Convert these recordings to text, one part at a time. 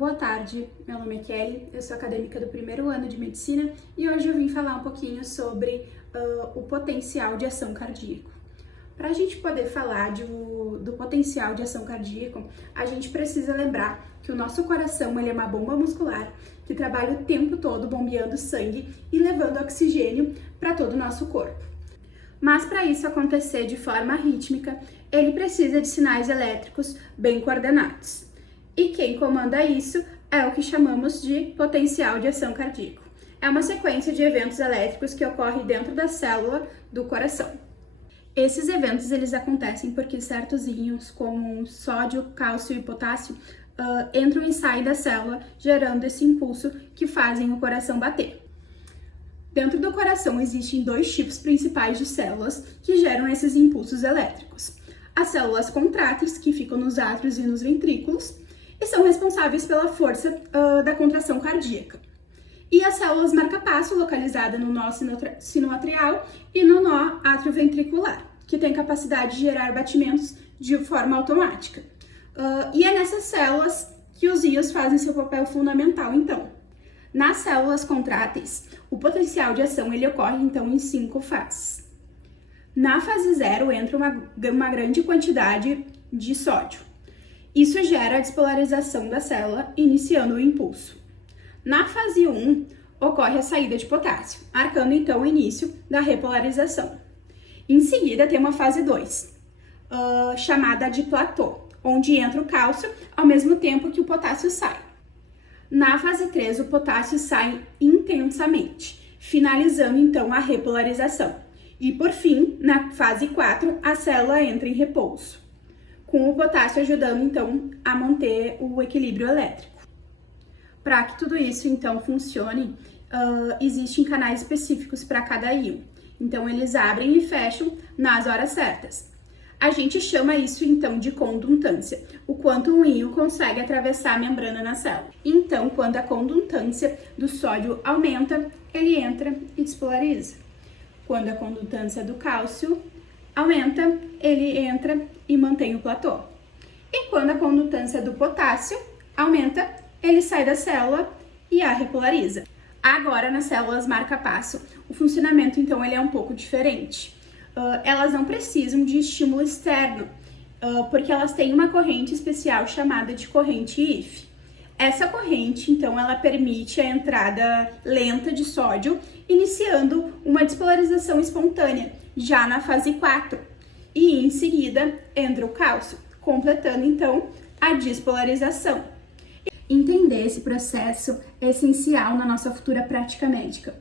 Boa tarde, meu nome é Kelly, eu sou acadêmica do primeiro ano de medicina e hoje eu vim falar um pouquinho sobre o potencial de ação cardíaco. Para a gente poder falar do potencial de ação cardíaco, a gente precisa lembrar que o nosso coração ele é uma bomba muscular que trabalha o tempo todo bombeando sangue e levando oxigênio para todo o nosso corpo. Mas para isso acontecer de forma rítmica, ele precisa de sinais elétricos bem coordenados. E quem comanda isso é o que chamamos de potencial de ação cardíaco. É uma sequência de eventos elétricos que ocorre dentro da célula do coração. Esses eventos eles acontecem porque certos íons, como sódio, cálcio e potássio, entram e saem da célula, gerando esse impulso que fazem o coração bater. Dentro do coração existem dois tipos principais de células que geram esses impulsos elétricos. As células contráteis, que ficam nos átrios e nos ventrículos, e são responsáveis pela força da contração cardíaca. E as células marca-passo, localizadas no nó sinoatrial e no nó atrioventricular, que tem capacidade de gerar batimentos de forma automática. E é nessas células que os íons fazem seu papel fundamental, então. Nas células contráteis, o potencial de ação ele ocorre, então, em 5 fases. Na fase 0, entra uma grande quantidade de sódio. Isso gera a despolarização da célula, iniciando o impulso. Na fase 1, ocorre a saída de potássio, marcando então o início da repolarização. Em seguida, tem uma fase 2, chamada de platô, onde entra o cálcio ao mesmo tempo que o potássio sai. Na fase 3, o potássio sai intensamente, finalizando então a repolarização. E por fim, na fase 4, a célula entra em repouso, com o potássio ajudando então a manter o equilíbrio elétrico. Para que tudo isso então funcione, existem canais específicos para cada íon. Então eles abrem e fecham nas horas certas. A gente chama isso então de condutância, o quanto um íon consegue atravessar a membrana na célula. Então, quando a condutância do sódio aumenta, ele entra e despolariza. Quando a condutância do cálcio aumenta, ele entra e mantém o platô. E quando a condutância do potássio aumenta, ele sai da célula e a repolariza. Agora, nas células marca-passo, o funcionamento então ele é um pouco diferente. Elas não precisam de estímulo externo, porque elas têm uma corrente especial chamada de corrente IF. Essa corrente, então, ela permite a entrada lenta de sódio, iniciando uma despolarização espontânea, já na fase 4. E em seguida entra o cálcio, completando então a despolarização. Entender esse processo é essencial na nossa futura prática médica.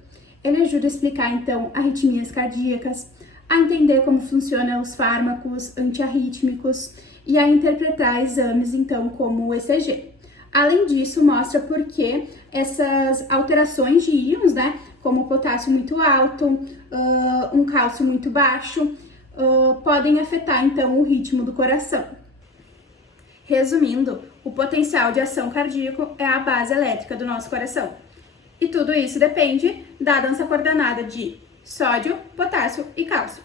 Ele ajuda a explicar então arritmias cardíacas, a entender como funcionam os fármacos antiarrítmicos e a interpretar exames então como o ECG. Além disso, mostra por que essas alterações de íons, como o potássio muito alto, um cálcio muito baixo, podem afetar então o ritmo do coração. Resumindo, o potencial de ação cardíaco é a base elétrica do nosso coração. E tudo isso depende da dança coordenada de sódio, potássio e cálcio.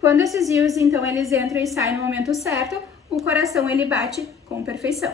Quando esses íons, então, eles entram e saem no momento certo, o coração ele bate com perfeição.